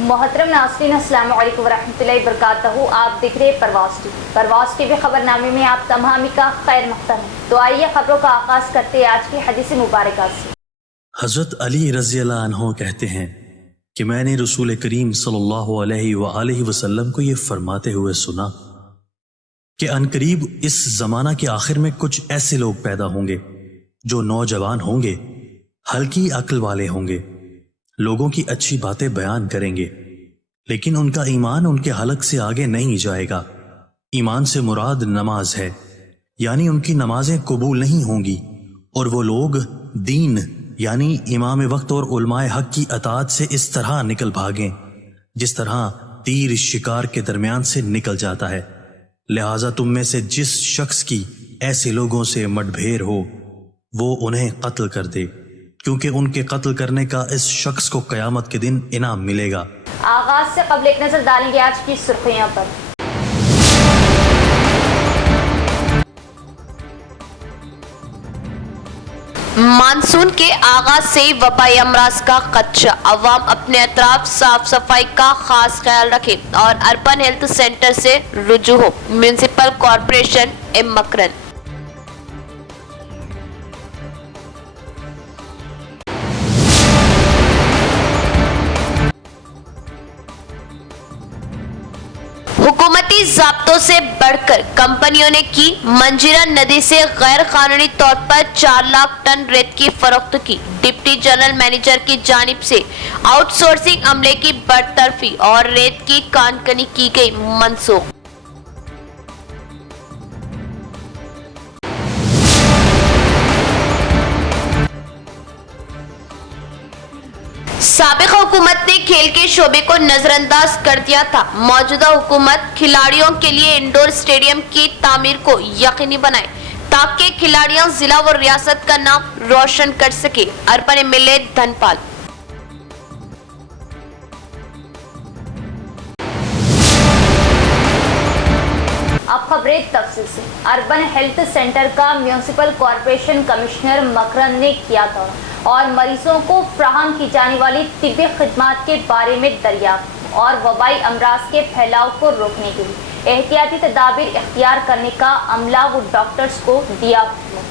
मोहतरम नाज़रीन, अस्सलाम वालेकुम वरहमतुल्लाहि वबरकातुहू। आप देख रहे परवाज़ टीवी खबरनामे में आप तमाम का खैर मक़दम है। तो आइए खबरों का आगाज़ करते हैं आज की हदीस मुबारक से। हज़रत अली रज़ी अल्लाह अन्हु कहते हैं कि मैंने रसूल करीम सल्लल्लाहु अलैहि वसल्लम को ये फरमाते हुए सुना कि अनकरीब इस ज़माना के आखिर में कुछ ऐसे लोग पैदा होंगे जो नौजवान होंगे, हल्की अक्ल वाले होंगे, लोगों की अच्छी बातें बयान करेंगे, लेकिन उनका ईमान उनके हलक से आगे नहीं जाएगा। ईमान से मुराद नमाज है, यानी उनकी नमाजें कबूल नहीं होंगी, और वो लोग दीन यानी इमाम वक्त और उलमाए हक की अताअत से इस तरह निकल भागें जिस तरह तीर शिकार के दरमियान से निकल जाता है। लिहाजा तुम में से जिस शख्स की ऐसे लोगों से मतभेद हो वो उन्हें कत्ल कर दे, क्योंकि उनके कत्ल करने का इस शख्स को क़यामत के दिन इनाम मिलेगा। आगाज से कबल एक नजर डालेंगे आज की सुर्खियों पर। मानसून के आगाज से वबाई अमराज का खदशा, अवाम अपने अतराफ साफ सफाई का खास ख्याल रखें और अर्बन हेल्थ सेंटर से रुजू हो। म्यूनिसिपल कॉरपोरेशन मकरन। हुकूमती ज़ाब्तों से बढ़कर कंपनियों ने की मंजीरा नदी से गैर कानूनी तौर पर 4 लाख टन रेत की फरोख्त की। डिप्टी जनरल मैनेजर की जानिब से आउटसोर्सिंग अमले की बरतरफी और रेत की कानकनी की गई मनसूख। साबिक हुकूमत ने खेल के शोबे को नजरअंदाज कर दिया था। मौजूदा हुकूमत खिलाड़ियों के लिए इंडोर स्टेडियम की तामीर को यकीनी बनाए ताकि खिलाड़ियों जिला व रियासत का नाम रोशन कर सके। Urban MLA Dhanpal. अब खबरें तफसील से। अर्बन हेल्थ सेंटर का म्यूनिसिपल कॉरपोरेशन कमिश्नर मकरन ने किया दौरा और मरीजों को फ्राहम की जाने वाली तिब्बी खिदमात के बारे में दरियाफ्त और वबाई अमराज के फैलाव को रोकने के लिए एहतियाती तदाबीर इख्तियार करने का अमला व डॉक्टर्स को दिया।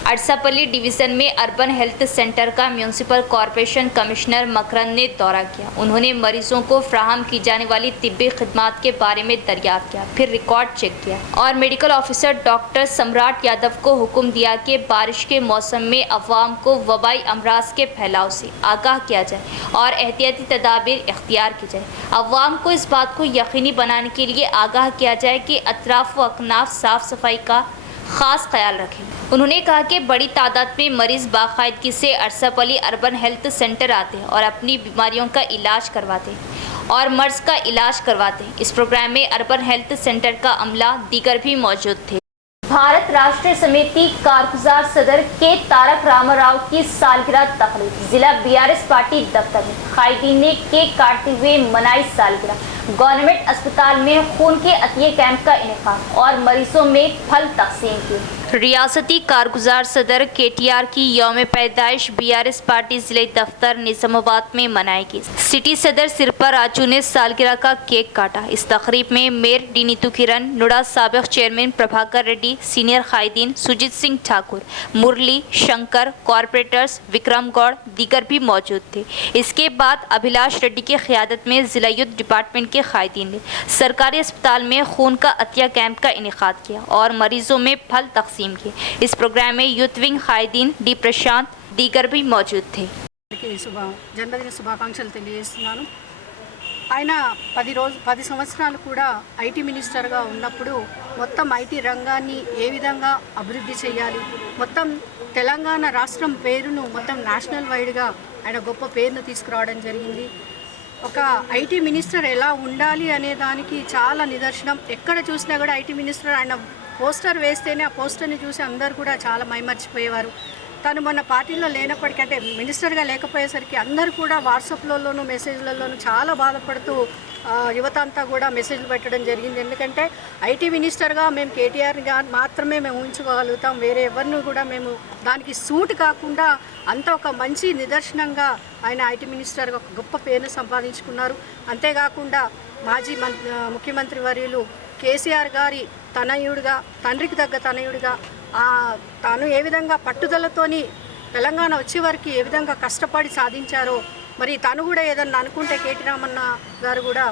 अरसापल्ली डिवीज़न में अर्बन हेल्थ सेंटर का म्यूनिसिपल कॉरपोरेशन कमिश्नर मकरन ने दौरा किया। उन्होंने मरीजों को फ्राहम की जाने वाली तिब्बी खिदमात के बारे में दरियाफ्त किया, फिर रिकॉर्ड चेक किया और मेडिकल ऑफिसर डॉक्टर सम्राट यादव को हुक्म दिया कि बारिश के मौसम में अवाम को वबाई अमराज के फैलाव से आगाह किया जाए और एहतियाती तदाबीर इख्तियार की जाए। अवाम को इस बात को यकीनी बनाने के लिए आगाह किया जाए कि अतराफ व अकनाफ साफ सफाई का खास ख्याल रखें। उन्होंने कहा कि बड़ी तादाद में मरीज बाकायदगी से अरसापल्ली अर्बन हेल्थ सेंटर आते हैं और अपनी बीमारियों का इलाज करवाते हैं और मर्ज का इलाज करवाते हैं। इस प्रोग्राम में अर्बन हेल्थ सेंटर का अमला दीगर भी मौजूद थे। भारत राष्ट्र समिति कारगुजार सदर के तारक रामाराव की सालगिरह तकरीब जिला बीआरएस पार्टी दफ्तर में कायदीन ने केक काटते हुए मनाई सालगिरह। गवर्नमेंट अस्पताल में खून के अतिये कैंप का इनेकाद और मरीजों में फल तकसीम किए। रियासती कारगुजार सदर केटीआर की यौम पैदाइश बीआरएस पार्टी जिले दफ्तर निजामाबाद में मनाई गई। सिटी सदर सिरपा राजू ने सालगिरह का केक काटा। इस तकरीब में मेयर डी नीतू किरण, नुडा साबिक चेयरमैन प्रभाकर रेड्डी, सीनियर कायदीन सुजीत सिंह ठाकुर, मुरली शंकर, कॉरपोरेटर्स विक्रम गौड़ दीगर भी मौजूद थे। इसके बाद अभिलाष रेड्डी की क़यादत में जिला युद्ध डिपार्टमेंट के कायदीन ने सरकारी अस्पताल में खून का अतिया कैंप का इनेकाद किया और मरीजों में फल तकसीम किए। इस प्रोग्राम में यूथ विंग कायदीन डी प्रशांत दीगर भी मौजूद थे। జన్మదిన శుభాకాంక్షలు తెలియజేస్తున్నాను। ఆయన 10 సంవత్సరాలు కూడా ఐటీ మినిస్టర్గా ఉన్నప్పుడు మొత్తం ఐటీ రంగాన్ని ఏ విధంగా అభివృద్ధి చేయాలి, మొత్తం తెలంగాణ రాష్ట్రం పేరును మొత్తం నేషనల్ వైడ్గా ఆయన గొప్ప పేరును తీసుకురావడం జరిగింది। ఒక ఐటీ మినిస్టర్ ఎలా ఉండాలి అనే దానికి చాలా నిదర్శనం। ఎక్కడ చూసినా కూడా ఐటీ మినిస్టర్ ఆయన పోస్టర్ వేస్తేనే ఆ పోస్టర్ని చూసి అందరు కూడా చాలా మైమర్చిపోయేవారు। తను మొన్న పార్టీలో లేనప్పటికీ అంటే మినిస్టర్గా లేకపోయేసరికి అందరూ కూడా వాట్సాప్లలోనూ మెసేజ్లలోనూ చాలా బాధపడుతూ యువత అంతా కూడా మెసేజ్లు పెట్టడం జరిగింది. ఎందుకంటే ఐటీ మినిస్టర్గా మేము కేటీఆర్ గారు మాత్రమే మేము ఊహించుకోగలుగుతాం, వేరే ఎవరిని కూడా మేము దానికి సూట్ కాకుండా అంత ఒక మంచి నిదర్శనంగా ఆయన ఐటీ మినిస్టర్గా ఒక గొప్ప పేరును సంపాదించుకున్నారు. అంతేకాకుండా మాజీ ముఖ్యమంత్రి వర్యులు కేసీఆర్ గారి తనయుడిగా, తండ్రికి తగ్గ తనయుడిగా తాను ఏ విధంగా పట్టుదలతోని తెలంగాణ వచ్చే వరకు ఏ విధంగా కష్టపడి సాధించారో, మరి తను కూడా ఏదన్నా అనుకుంటే కేటీ రామన్న గారు కూడా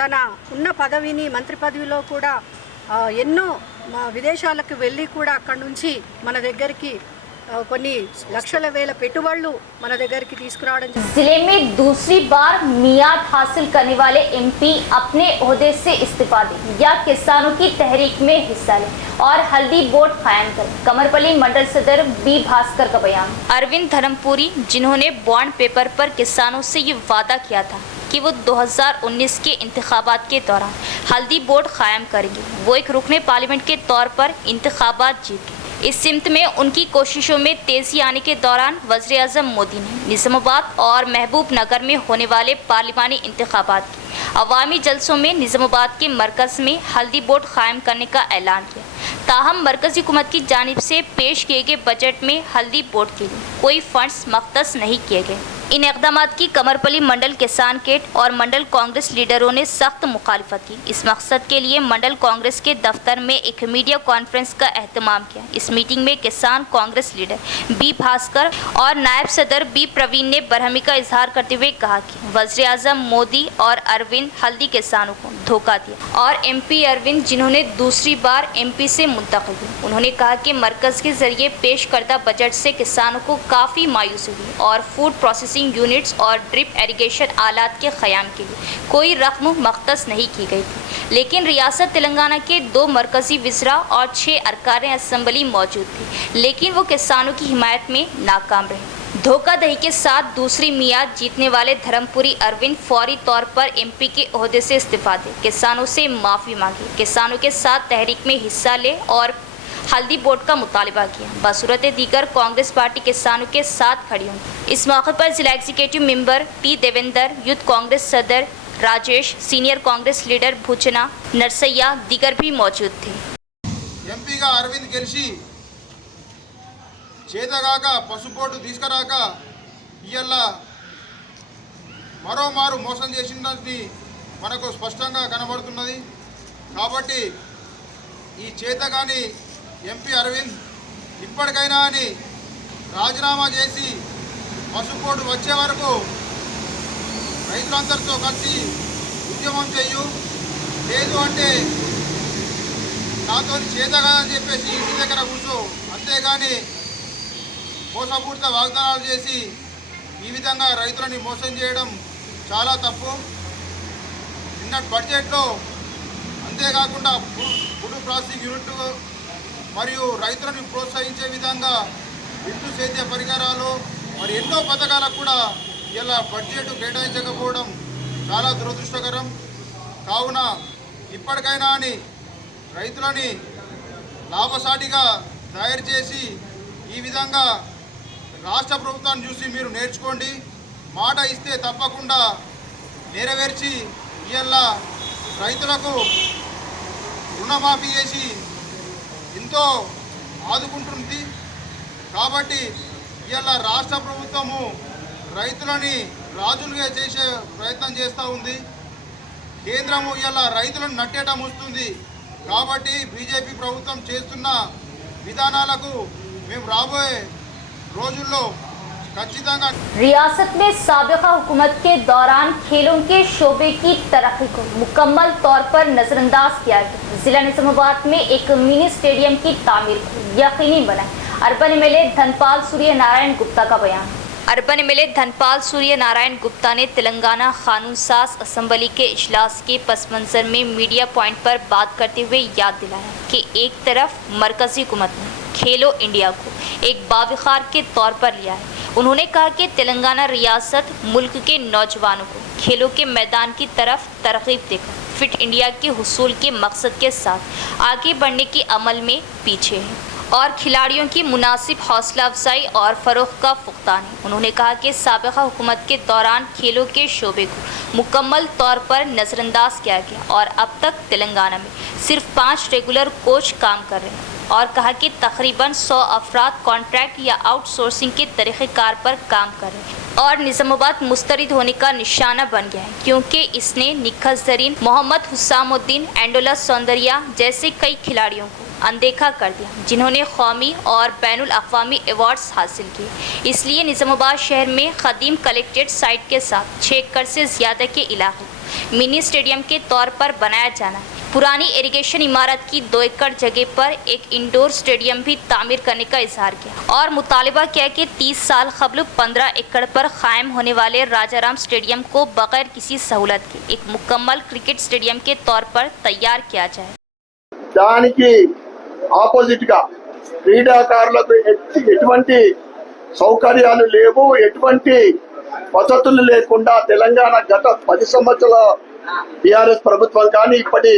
తన ఉన్న పదవిని, మంత్రి పదవిలో కూడా ఎన్నో విదేశాలకు వెళ్ళి కూడా అక్కడి నుంచి మన దగ్గరికి కొన్ని లక్షల వేల పెట్టుబడులు మన దగ్గరికి తీసుకురావడం. जिले में दूसरी बार मियाद हासिल करने वाले एमपी अपने ओहदे से इस्तीफा दें या किसानों की तहरीक में हिस्सा लें और हल्दी बोर्ड कायम करें, कमरपल्ली मंडल सदर बी भास्कर का बयान। अरविंद धर्मपुरी, जिन्होंने बॉन्ड पेपर पर किसानों से ये वादा किया था कि वो 2019 के इंतखाबात के दौरान हल्दी बोर्ड कायम करेंगे, वो एक रुकने पार्लियामेंट के तौर पर इंतखाबात जीत गए। इस सिमत में उनकी कोशिशों में तेजी आने के दौरान वज़ीर आज़म मोदी ने निज़ामाबाद और महबूब नगर में होने वाले पार्लिमानी इंतखाबात की अवामी जलसों में निज़ामाबाद के मरकज़ में हल्दी बोर्ड कायम करने का ऐलान किया। ताहम मरकज़ी हुकूमत की जानिब से पेश किए गए बजट में हल्दी बोर्ड के लिए कोई फंड्स मख्तस नहीं किए गए। इन इक़दामात की कमरपल्ली मंडल किसान केट और मंडल कांग्रेस लीडरों ने सख्त मुखालफत की। इस मकसद के लिए मंडल कांग्रेस के दफ्तर में एक मीडिया कॉन्फ्रेंस का एहतमाम किया। इस मीटिंग में किसान कांग्रेस लीडर बी भास्कर और नायब सदर बी प्रवीण ने बरहमी का इजहार करते हुए कहा कि वज़ीर आज़म मोदी और अरविंद हल्दी किसानों को धोखा दिया और एमपी अरविंद, जिन्होंने दूसरी बार एमपी से मुंतखब हुए, उन्होंने कहा कि मरकज़ के जरिए पेश करदा बजट से किसानों को काफ़ी मायूसी हुई और फूड प्रोसेसिंग यूनिट्स और ड्रिप एरीगेशन आलात के क़याम के लिए कोई रकम मख्तस नहीं की गई थी। लेकिन रियासत तेलंगाना के 2 मरकज़ी वज़रा और 6 अरकान असम्बली मौजूद थे, लेकिन वो किसानों की हिमायत में नाकाम रहे। धोखाधड़ी के साथ दूसरी मियाद जीतने वाले धर्मपुरी अरविंद फौरी तौर पर एमपी के ओहदे से इस्तीफा दे, किसानों से माफ़ी मांगी, किसानों के साथ तहरीक में हिस्सा ले और हल्दी बोर्ड का मुतालबा किया। बसूरत दीगर कांग्रेस पार्टी किसानों के साथ खड़ी हुई। इस मौके पर जिला executive member T Devendra, youth Congress सदर राजेश, सीनियर कांग्रेस लीडर भूचना नरसैया दीगर भी मौजूद थे। ఎంపీగా అరవింద్ గెలిచి చేతగాక పసుపోటు తీసుకురాక ఇయ్యాల మరోమారు మోసం చేసినది మనకు స్పష్టంగా కనబడుతున్నది. కాబట్టి ఈ చేతగాని ఎంపీ అరవింద్ ఇప్పటికైనా అని రాజీనామా చేసి పసుపోటు వచ్చే వరకు రైతులందరితో కలిసి ఉద్యమం చేయు, లేదు అంటే నాతో చేత కాదని చెప్పేసి ఇంటి దగ్గర కూర్చో, అంతేగాని మోసపూరిత వాగ్దానాలు చేసి ఈ విధంగా రైతులని మోసం చేయడం చాలా తప్పు. నిన్నటి బడ్జెట్లో అంతేకాకుండా ఫుడ్ ప్రాసెసింగ్ యూనిట్ మరియు రైతులను ప్రోత్సహించే విధంగా విద్యుత్ సేద్య పరికరాలు మరి ఎన్నో పథకాలకు కూడా ఇలా బడ్జెట్ కేటాయించకపోవడం చాలా దురదృష్టకరం. కావున ఇప్పటికైనా అని రైతులని లాభసాటిగా తయారు చేసి ఈ విధంగా రాష్ట్ర ప్రభుత్వాన్ని చూసి మీరు నేర్చుకోండి. మాట ఇస్తే తప్పకుండా నెరవేర్చి ఇవాళ రైతులకు రుణమాఫీ చేసి ఎంతో ఆదుకుంటుంది. కాబట్టి ఇవాళ రాష్ట్ర ప్రభుత్వము రైతులని రాజులుగా చేసే ప్రయత్నం చేస్తూ ఉంది. కేంద్రము ఇవాళ రైతులను నట్టేట ముంచుతుంది. కాబట్టి బీజేపీ ప్రభుత్వం చేస్తున్న విధానాలకు మేము రాబోయే రోజుల్లో ఖచ్చితంగా रियासत में साबिका हुकूमत के दौरान खेलों के शोबे की तरक्की को मुकम्मल तौर पर नजरअंदाज किया गया। जिला निजामाबाद में एक मिनी स्टेडियम की तामीर को यकीनी बनाए, अर्बन एमएलए धनपाल सूर्य नारायण गुप्ता का बयान। अर्बन एमएलए धनपाल सूर्य नारायण गुप्ता ने तेलंगाना कानून साज असम्बली के इजलास के पस मंजर में मीडिया पॉइंट पर बात करते हुए याद दिलाया कि एक तरफ मरकजी हुकूमत ने खेलो इंडिया को एक बाविखार के तौर पर लिया है। उन्होंने कहा कि तेलंगाना रियासत मुल्क के नौजवानों को खेलों के मैदान की तरफ तरगीब देकर फिट इंडिया के हुसूल के मकसद के साथ आगे बढ़ने के अमल में पीछे है और खिलाड़ियों की मुनासिब हौसला अफजाई और फ़रोग़ का पुख्तान है। उन्होंने कहा कि साबिक़ा हुकूमत के दौरान खेलों के शोबे को मुकम्मल तौर पर नज़रअंदाज किया गया और अब तक तेलंगाना में सिर्फ 5 रेगुलर कोच काम कर रहे हैं और कहा कि तकरीबन 100 अफराद कॉन्ट्रैक्ट या आउटसोर्सिंग के तरीक़ेकार पर काम कर रहे हैं और निज़ामाबाद मुस्तरद होने का निशाना बन गया है क्योंकि इसने निखत ज़रीन, मोहम्मद हुसामुद्दीन, एंडोला सौंदर्या जैसे कई खिलाड़ियों को अनदेखा कर दिया जिन्होंने कौमी और बैनुल अक़वामी अवार्ड्स हासिल किए। इसलिए निज़ामाबाद शहर में क़दीम कलेक्ट्रेट साइट के साथ 6 एकड़ से ज़्यादा के इलाके मिनी स्टेडियम के तौर पर बनाया जाना है। पुरानी इरिगेशन इमारत की 2 एकड़ जगह पर एक इंडोर स्टेडियम भी तामीर करने का इजहार किया और मुतालबा किया कि 30 साल कबल 15 एकड़ पर कायम होने वाले राजाराम स्टेडियम को बगैर किसी सहूलत के एक मुकम्मल क्रिकेट स्टेडियम के तौर पर तैयार किया जाए। దానికి ఆపోజిట్ గా క్రీడాకారులకు ఎటువంటి సౌకర్యాలు లేవు, ఎటువంటి వసతులు లేకుండా తెలంగాణ గత 10 సంవత్సరాల టీఆర్ఎస్ ప్రభుత్వం కానీ ఇప్పటి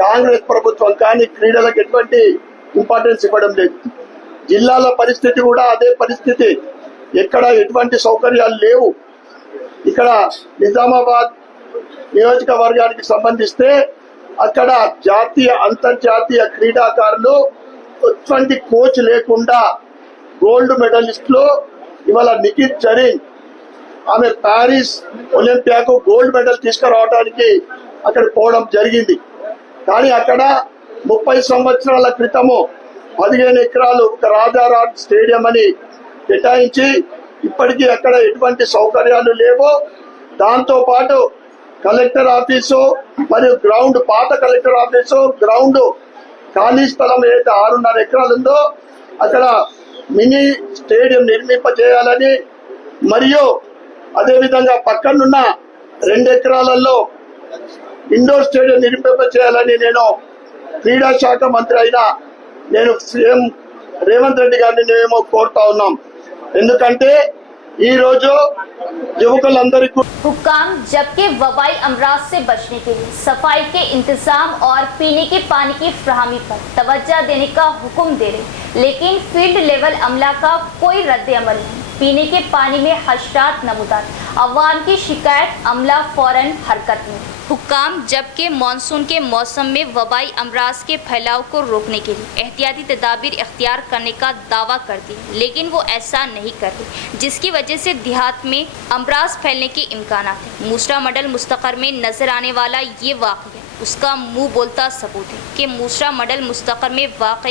కాంగ్రెస్ ప్రభుత్వం కానీ క్రీడలకు ఎటువంటి ఇంపార్టెన్స్ ఇవ్వడం లేదు. జిల్లాల పరిస్థితి కూడా అదే పరిస్థితి, ఎక్కడ ఎటువంటి సౌకర్యాలు లేవు. ఇక్కడ నిజామాబాద్ నియోజకవర్గానికి సంబంధిస్తే అక్కడ జాతీయ అంతర్జాతీయ క్రీడాకారులు ఎటువంటి కోచ్ లేకుండా గోల్డ్ మెడలిస్టులు ఇవాళ నిఖిత్ జరీన్ ఆమె ప్యారిస్ ఒలింపియాకు గోల్డ్ మెడల్ తీసుకురావడానికి అక్కడ పోవడం జరిగింది. కానీ అక్కడ 30 సంవత్సరాల క్రితము 15 ఎకరాలు ఒక రాజారాం స్టేడియం అని కేటాయించి ఇప్పటికీ అక్కడ ఎటువంటి సౌకర్యాలు లేవు. దాంతో పాటు కలెక్టర్ ఆఫీసు మరియు గ్రౌండ్, పాత కలెక్టర్ ఆఫీసు గ్రౌండ్ ఖాళీ స్థలం ఏదైతే 6.5 ఎకరాలు ఉందో అక్కడ మినీ స్టేడియం నిర్మింపజేయాలని మరియు అదేవిధంగా పక్కనున్న 2 ఎకరాలలో ఇండోర్ స్టేడియం నిర్మింపజేయాలని నేను క్రీడా శాఖ మంత్రి అయిన నేను సీఎం రేవంత్ రెడ్డి గారిని మేము కోరుతా ఉన్నాం. ఎందుకంటే ఈ రోజు युवकुलंदरिकी हुक्काम जबकि वबाई अमराज से बचने के लिए सफाई के इंतजाम और पीने के पानी की फराहमी पर तवज्जो देने का हुक्म दे रहे, लेकिन फील्ड लेवल अमला का कोई रद्द अमल नहीं। पीने के पानी में हशरात नमूदार, अवाम की शिकायत, अमला फौरन हरकत में। हुक्काम जबकि मानसून के मौसम में वबाई अमराज के फैलाव को रोकने के लिए एहतियाती तदाबीर इख्तियार करने का दावा करती है, लेकिन वो ऐसा नहीं कर रही, जिसकी वजह से देहात में अमराज फैलने के इम्कान हैं। मूसरा मॉडल मुस्तकर में नजर आने वाला ये वाक़या उसका मुंह बोलता सबूत है कि मूसरा मॉडल मुस्तकर में वाक़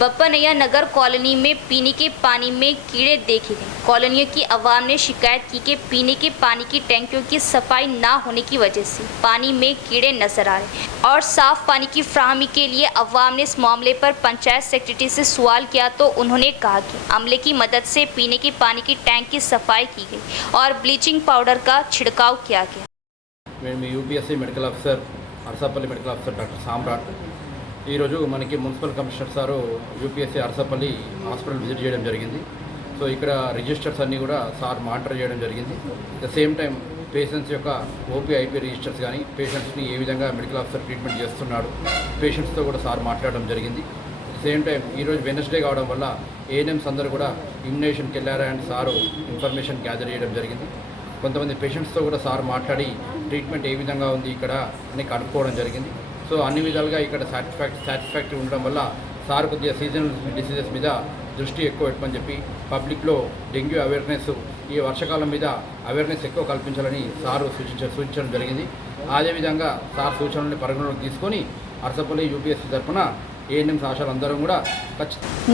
बप्पनैया नगर कॉलोनी में पीने के पानी में कीड़े देखे गए। कॉलोनियों की आवाम ने शिकायत की कि पीने के पानी की टैंकियों की सफाई ना होने की वजह से पानी में कीड़े नजर आ रहे और साफ पानी की फ्राहमी के लिए अवाम ने इस मामले पर पंचायत सेक्रेटरी से सवाल किया तो उन्होंने कहा कि अमले की मदद से पीने के पानी की टैंक की सफाई की गई और ब्लीचिंग पाउडर का छिड़काव किया गया। మేము UPSC medical officer Arasapalli medical officer doctor Samrat ఈరోజు మనకి municipal commissioner sir UPSC Arasapalli hospital visit చేయడం జరిగింది. సో ఇక్కడ రిజిస్టర్స్ అన్నీ కూడా సార్ మానిటర్ చేయడం జరిగింది. ద సేమ్ టైం పేషెంట్స్ యొక్క ఓపీ ఐపీ రిజిస్టర్స్ కానీ పేషెంట్స్ని ఏ విధంగా మెడికల్ ఆఫీసర్ ట్రీట్మెంట్ చేస్తున్నాడు పేషెంట్స్తో కూడా సార్ మాట్లాడడం జరిగింది. సేమ్ టైం ఈరోజు వెనస్డే కావడం వల్ల ఏఎన్ఎంస్ అందరూ కూడా ఇమ్యునేషన్కి వెళ్ళారా అండ్ సారు ఇన్ఫర్మేషన్ గ్యాదర్ చేయడం జరిగింది. కొంతమంది పేషెంట్స్తో కూడా సార్ మాట్లాడి ట్రీట్మెంట్ ఏ విధంగా ఉంది ఇక్కడ అని కనుక్కోవడం జరిగింది. సో అన్ని విధాలుగా ఇక్కడ సాటిస్ఫాక్టరీ ఉండడం వల్ల సార్ కొద్దిగా సీజనల్ డిసీజెస్ మీద దృష్టి ఎక్కువ పెట్టమని చెప్పి పబ్లిక్లో డెంగ్యూ అవేర్నెస్ ఈ వర్షాకాలం మీద అవేర్నెస్ ఎక్కువ కల్పించాలని సారు సూచించడం జరిగింది. అదేవిధంగా సార్ సూచనల్ని పరిగణలోకి తీసుకొని అరసపల్లి యూపీఎస్సీ తరఫున एएनएम आशालंदरों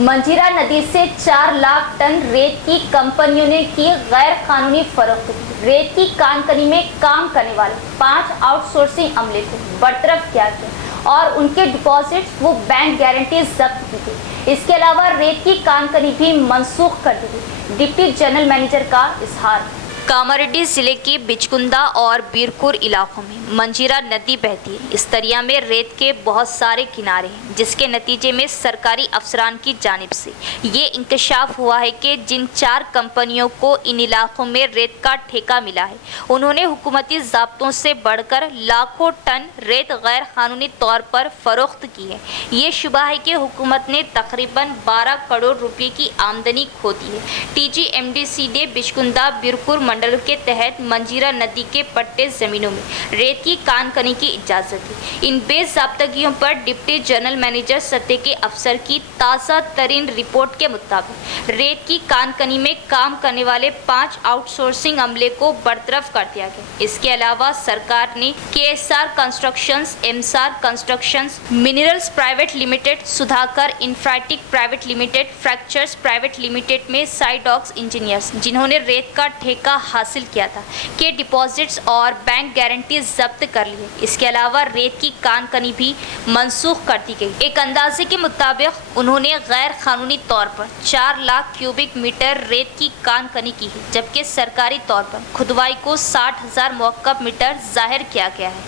मंजीरा नदी से 4 लाख टन रेत की कंपनियों ने की गैर कानूनी फरोख्त। रेत की कानकनी में काम करने वाले 5 आउटसोर्सिंग अमले को बरतरफ किया गया और उनके डिपॉजिट्स वो बैंक गारंटी जब्त की गई। इसके अलावा रेत की कानकनी भी मनसूख कर दी गई। डिप्टी जनरल मैनेजर का इजहार। कामारेड्डी जिले के बिचकुंदा और बीरपुर इलाकों में मंजीरा नदी बहती है। इस दरिया में रेत के बहुत सारे किनारे हैं, जिसके नतीजे में सरकारी अफसरान की जानिब से ये इंकशाफ हुआ है कि जिन 4 कंपनियों को इन इलाकों में रेत का ठेका मिला है, उन्होंने हुकूमती ज़ाब्तों से बढ़कर लाखों टन रेत गैर कानूनी तौर पर फरोख्त की है। ये शुबा है कि हुकूमत ने तकरीबन 12 करोड़ रुपये की आमदनी खो दी है। TGMDC ने बिचकुंदा बीरपुर मंडल के तहत मंजीरा नदी के पट्टे जमीनों में रेत की कानकनी की इजाजत दी। इन बेज़ाब्तगियों पर डिप्टी जनरल मैनेजर सतह के अफसर की ताज़ा तरीन रिपोर्ट के मुताबिक रेत की कानकनी में काम करने वाले 5 आउटसोर्सिंग अमले को बरतरफ कर दिया गया। इसके अलावा सरकार ने KSR constructions, MSR constructions, minerals private limited, Sudhakar Infratech private limited, fractures private limited में साइडॉक्स इंजीनियर्स जिन्होंने रेत का ठेका हासिल किया था के डिपॉजिट्स और बैंक गारंटी जब्त कर लिए। इसके अलावा रेत की कानकनी भी मनसूख कर दी गई। एक अंदाजे के मुताबिक उन्होंने गैर कानूनी तौर पर 4 लाख क्यूबिक मीटर रेत की कानकनी की है, जबकि सरकारी तौर पर खुदवाई को 60,000 मौक़ब मीटर जाहिर किया गया है।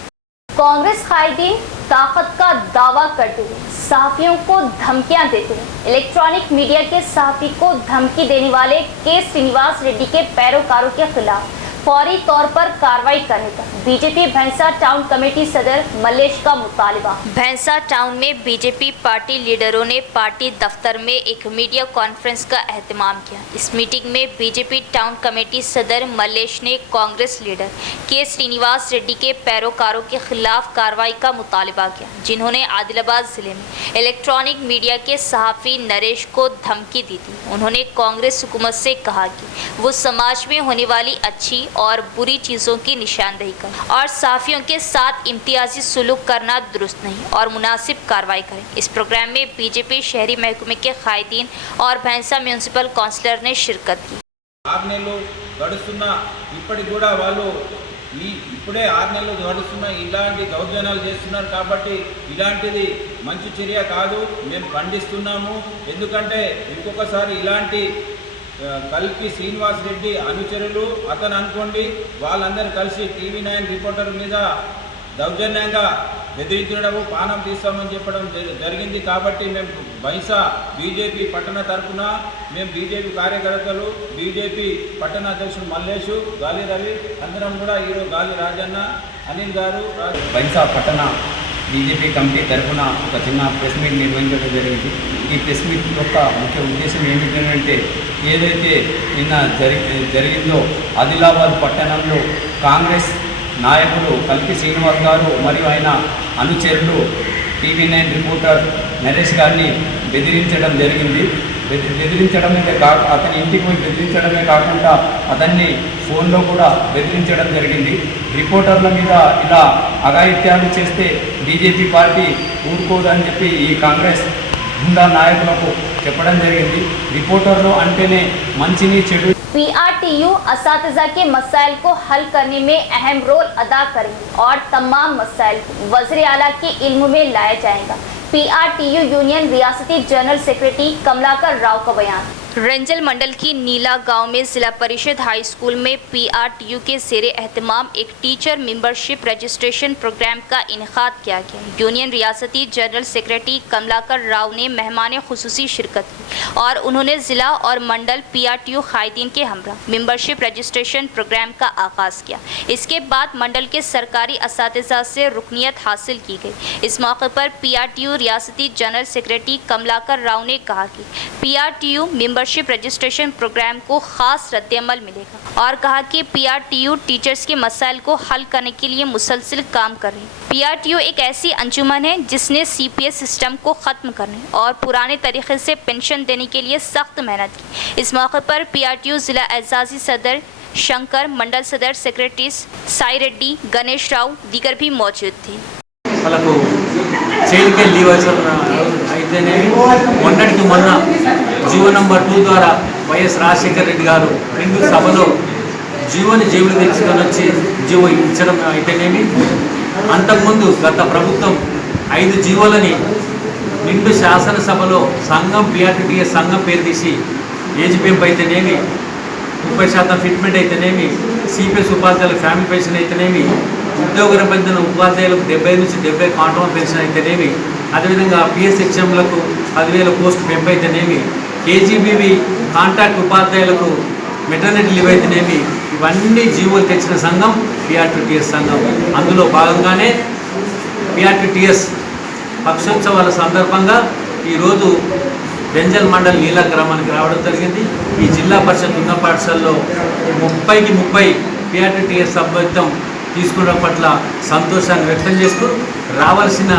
कांग्रेस कायदीन ताकत का दावा करते हुए सहाफियों को धमकियां देते हुए इलेक्ट्रॉनिक मीडिया के सहाफी को धमकी देने वाले के श्रीनिवास रेड्डी के पैरोकारों के खिलाफ फौरी तौर पर कार्रवाई करने का बीजेपी भैंसा टाउन कमेटी सदर मल्लेश का मुतालबा। भैंसा टाउन में बीजेपी पार्टी लीडरों ने पार्टी दफ्तर में एक मीडिया कॉन्फ्रेंस का एहतमाम किया। इस मीटिंग में बीजेपी टाउन कमेटी सदर मल्लेश ने कांग्रेस लीडर के श्रीनिवास रेड्डी के पैरोकारों के खिलाफ कार्रवाई का मुतालबा किया, जिन्होंने आदिलाबाद जिले में इलेक्ट्रॉनिक मीडिया के सहाफ़ी नरेश को धमकी दी थी। उन्होंने कांग्रेस हुकूमत से कहा कि वो समाज में होने वाली अच्छी और बुरी चीज़ों की निशानदेही कर और सहाफ़ियों के साथ इम्तियाजी सुलूक करना दुरुस्त नहीं और मुनासिब कार्रवाई करें। इस प्रोग्राम में बीजेपी शहरी महकमे के कायदीन और भैंसा म्यूनसिपल कौंसलर ने शिरकत की। 6 నెలలు గడుస్తున్నా ఇప్పటికి కూడా వాళ్ళు ఇప్పుడే 6 నెలలు గడుస్తున్నా ఇలాంటి దౌర్జన్యాలు చేస్తున్నారు కాబట్టి ఇలాంటిది మంచి చర్య కాదు, మేము ఖండిస్తున్నాము। ఎందుకంటే ఇంకొకసారి ఇలాంటి కల్కి శ్రీనివాస్ రెడ్డి అనుచరులు అతను అనుకోండి వాళ్ళందరూ కలిసి TV9 రిపోర్టర్ మీద దౌర్జన్యంగా బెదిరించడము, పానం తీస్తామని చెప్పడం జరిగింది। కాబట్టి మేము బైసా బీజేపీ పట్టణ తరఫున మేము బీజేపీ కార్యకర్తలు, బీజేపీ పట్టణ అధ్యక్షుడు మల్లేషు, గాలి రవి అందరం కూడా ఈరోజు గాలి రాజన్న, అనిల్ గారు బైసా పట్టణ బీజేపీ కమిటీ తరఫున ఒక చిన్న ప్రెస్ మీట్ నిర్వహించడం జరిగింది। ఈ ప్రెస్ మీట్ యొక్క ముఖ్య ఉద్దేశం ఏమిటంటే ఏదైతే నిన్న జరిగిందో ఆదిలాబాద్ పట్టణంలో కాంగ్రెస్ నాయకులు కల్కి శ్రీనివాస్ గారు మరియు ఆయన అనుచరులు TV9 రిపోర్టర్ నరేష్ గారిని బెదిరించడం జరిగింది। బెదిరించడమే అతని ఇంటికి పోయి బెదిరించడమే కాకుండా అతన్ని ఫోన్లో కూడా బెదిరించడం జరిగింది। రిపోర్టర్ల మీద ఇలా అఘాయిత్యాలు చేస్తే బీజేపీ పార్టీ ఊరుకోదని చెప్పి ఈ కాంగ్రెస్ గుండా నాయకులకు చెప్పడం జరిగింది। రిపోర్టర్లు అంటేనే మంచిని చెడు PRTU असातिज़ा के मसाइल को हल करने में अहम रोल अदा करेंगे और तमाम मसाइल को वज़ीर आला के इल्म में लाया जाएगा। PRTU यूनियन रियासती जनरल सेक्रेटरी कमलाकर राव का बयान। रंजल मंडल की नीला गांव में जिला परिषद हाई स्कूल में PRTU के ज़ेरे एहतमाम एक टीचर मेंबरशिप रजिस्ट्रेशन प्रोग्राम का इनेकाद किया गया। यूनियन रियासती जनरल सेक्रेटरी कमलाकर राव ने मेहमान खुसूसी शिरकत की और उन्होंने ज़िला और मंडल PRTU कायदीन के हमरा मेंबरशिप रजिस्ट्रेशन प्रोग्राम का आगाज़ किया। इसके बाद मंडल के सरकारी असातिज़ा से रुकनियत हासिल की गई। इस मौके पर PRTU रियासती जनरल सेक्रेटरी कमलाकर राव ने कहा कि PRTU मेंबरशिप रजिस्ट्रेशन प्रोग्राम को ख़ास रद्द-ए-अमल मिलेगा और कहा कि PRTU टीचर्स के मसाइल को हल करने के लिए मुसलसिल काम कर रही है। PRTU एक ऐसी अंजुमन है जिसने CPS सिस्टम को ख़त्म करने और पुराने तरीक़े से पेंशन देने के लिए सख्त मेहनत की। इस मौके पर PRTU ज़िला एजाज़ी सदर शंकर, मंडल सदर सेक्रेटरीज साई रेड्डी, गणेश राव दीगर भी मौजूद थे। వాళ్ళకు జైలుకి లీవ్ అయితేనే మొన్నటికి మొన్న జీవో నంబర్ 2 ద్వారా వైఎస్ రాజశేఖర రెడ్డి గారు 2 సభలో జీవోని జైలు తెచ్చుకొని వచ్చి జీవో ఇచ్చడం అయితేనేమి, అంతకుముందు గత ప్రభుత్వం 5 జీవోలని నిండు శాసనసభలో సంఘం PRTS సంఘం పేరు తీసి ఏజ్ పెంపు అయితేనేమి 30% ఫిట్మెంట్ అయితేనేమి, సిపిఎస్ ఉపాధ్యాయుల ఫ్యామిలీ పెన్షన్ అయితేనేమి, ఉద్యోగ నిబంధన ఉపాధ్యాయులకు 70 నుంచి 70 కాంట్రాక్ట్ పెన్షన్ అయితేనేమి, అదేవిధంగా పిఎస్ ఎగ్జామ్లకు 10,000 పోస్టు పెంపు అయితేనేమి, కేజీబీవి కాంట్రాక్ట్ ఉపాధ్యాయులకు మెటర్నిటీ లీవ్ అయితేనేమి, ఇవన్నీ జీవోలు తెచ్చిన సంఘం పిఆర్టీటీఎస్ సంఘం. అందులో భాగంగానే పిఆర్టీటీఎస్ పక్షోత్సవాల సందర్భంగా ఈరోజు బెంజల్ మండల్ నీలా గ్రామానికి రావడం జరిగింది. ఈ జిల్లా పరిషత్ ఉన్నత పాఠశాలలో 30కి 30 పిఆర్టీటీఎస్ సభ్యత్వం తీసుకోవడం పట్ల సంతోషాన్ని వ్యక్తం చేస్తూ రావాల్సిన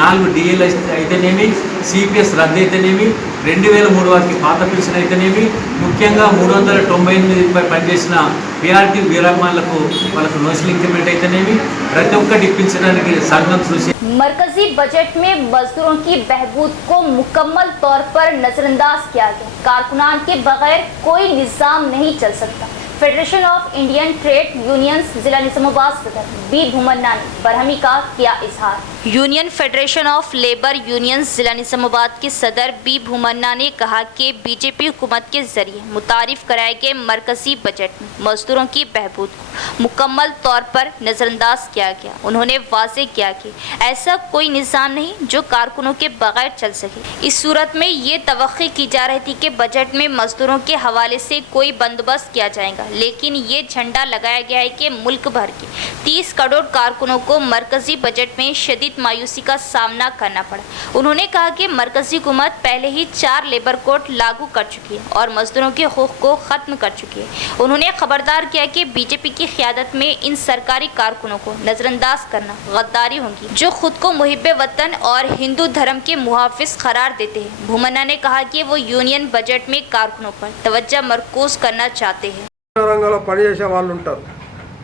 4 డిఏలు అయితేనేమి, సిపిఎస్ రద్దు అయితేనేమి, 2003 వారికి పాత పెన్షన్ అయితేనేమి, ముఖ్యంగా 398 పనిచేసిన పిఆర్టీ విరామాలకు వాళ్ళకు నోషనల్ ఇంక్రిమెంట్ అయితేనేమి, ప్రతి ఒక్కటి ఇప్పించడానికి సంఘం కృషి. मरकजी बजट में मजदूरों की बहबूद को मुकम्मल तौर पर नजरअंदाज किया गया। कारकुनान के बगैर कोई निज़ाम नहीं चल सकता। Federation of Indian trade unions जिला निजामाबाद सदर बी भूमन्ना ने बरहमी का किया इजहार। Union federation of labour unions जिला निजामाबाद के सदर बी भूमन्ना ने कहा कि बीजेपी हुकूमत के जरिए मुतारिफ कराए गए मरकजी बजट में मजदूरों की बहबूद को मुकम्मल तौर पर नज़रअंदाज किया गया। उन्होंने वाज़ेह किया कि ऐसा कोई निज़ाम नहीं जो कारकुनों के बगैर चल सके। इस सूरत में ये तवक्की की जा रही थी कि बजट में मजदूरों के हवाले से कोई बंदोबस्त किया जाएगा, लेकिन ये झंडा लगाया गया है कि मुल्क भर के 30 करोड़ कारकुनों को मरकजी बजट में शदीद मायूसी का सामना करना पड़ा। उन्होंने कहा कि मरकजी हुकूमत पहले ही 4 लेबर कोड लागू कर चुकी है और मजदूरों के हकूक़ को ख़त्म कर चुकी है। उन्होंने खबरदार किया कि बीजेपी की क़यादत में इन सरकारी कारकुनों को नज़रअंदाज करना गद्दारी होगी जो खुद को मुहिब्बे वतन और हिंदू धर्म के मुहाफिज करार देते हैं। भूमन्ना ने कहा कि वो यूनियन बजट में कारकुनों पर तवज्जो मरकूज करना चाहते हैं। రంగంలో పనిచేసే వాళ్ళు ఉంటారు.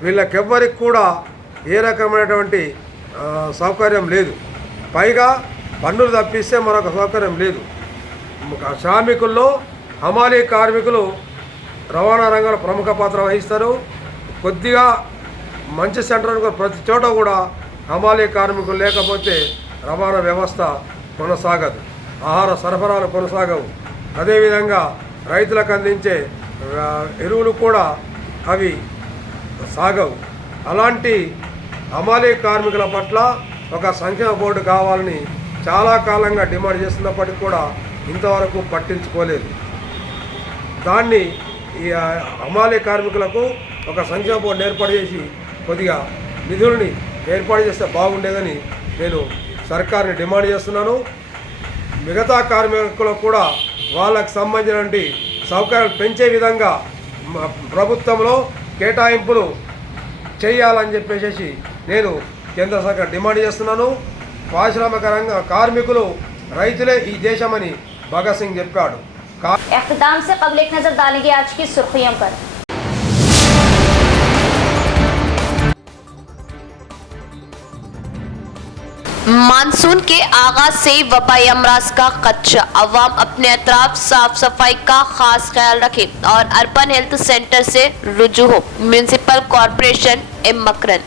వీళ్ళకెవ్వరికి కూడా ఏ రకమైనటువంటి సౌకర్యం లేదు. పైగా పన్నులు తప్పిస్తే మరొక సౌకర్యం లేదు. శ్రామికుల్లో హమాలీ కార్మికులు రవాణా రంగంలో ప్రముఖ పాత్ర వహిస్తారు. కొద్దిగా మంచి సెంటర్ ప్రతి చోట కూడా హమాలీ కార్మికులు లేకపోతే రవాణా వ్యవస్థ కొనసాగదు, ఆహార సరఫరాలు కొనసాగవు. అదేవిధంగా రైతులకు అందించే ఎరువులు కూడా అవి సాగవు. అలాంటి హమాలీ కార్మికుల పట్ల ఒక సంక్షేమ బోర్డు కావాలని చాలా కాలంగా డిమాండ్ చేస్తున్నప్పటికీ కూడా ఇంతవరకు పట్టించుకోలేదు. దాన్ని ఈ హమాలీ కార్మికులకు ఒక సంక్షేమ బోర్డు ఏర్పాటు చేసి కొద్దిగా నిధులని ఏర్పాటు చేస్తే బాగుండేదని నేను సర్కార్ని డిమాండ్ చేస్తున్నాను. మిగతా కార్మికులకు కూడా వాళ్ళకు సంబంధించినటువంటి సౌకర్యాలు పెంచే విధంగా ప్రభుత్వంలో కేటాయింపులు చేయాలని చెప్పేసి నేను కేంద్ర సర్కార్ డిమాండ్ చేస్తున్నాను. పారిశ్రామిక రంగ కార్మికులు రైతులే ఈ దేశమని భగత్ సింగ్ చెప్పాడు. इख्तिताम से क़ब्ल एक नज़र डालेंगे आज की सुर्खियों पर। मानसून के आगाज से ही वबाई अमराज का खदशा, अवाम अपने अतराफ साफ सफाई का खास ख्याल रखें और अर्बन हेल्थ सेंटर से रुजू हो। म्यूनिसिपल कॉरपोरेशन मकरन।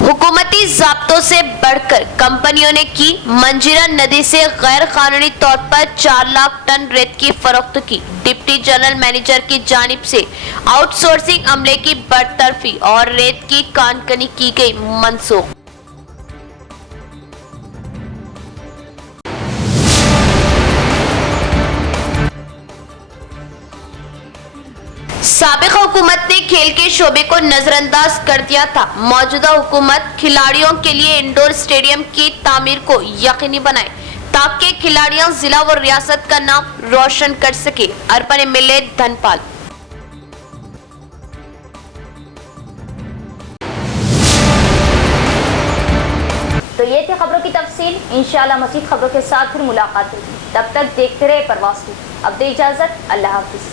हुकूमती ज़ाब्तों से बढ़कर कंपनियों ने की मंजीरा नदी से गैर कानूनी तौर पर 4 लाख टन रेत की फरोख्त की। डिप्टी जनरल मैनेजर की जानिब से आउटसोर्सिंग अमले की बरतरफी और रेत की कानकनी की गई मनसूख। साबिक हुकूमत ने खेल के शोबे को नजरअंदाज कर दिया था। मौजूदा हुकूमत खिलाड़ियों के लिए इंडोर स्टेडियम की तामीर को यकीनी बनाए ताकि खिलाड़ियां जिला व रियासत का नाम रोशन कर सके। Urban MLA Dhanpal. तो ये थी खबरों की तफसील। इंशाअल्लाह मज़ीद खबरों के साथ फिर मुलाकात होगी। तब तक देखते रहे प्रवास टीवी। अब दे इजाजत, अल्लाह हाफिज।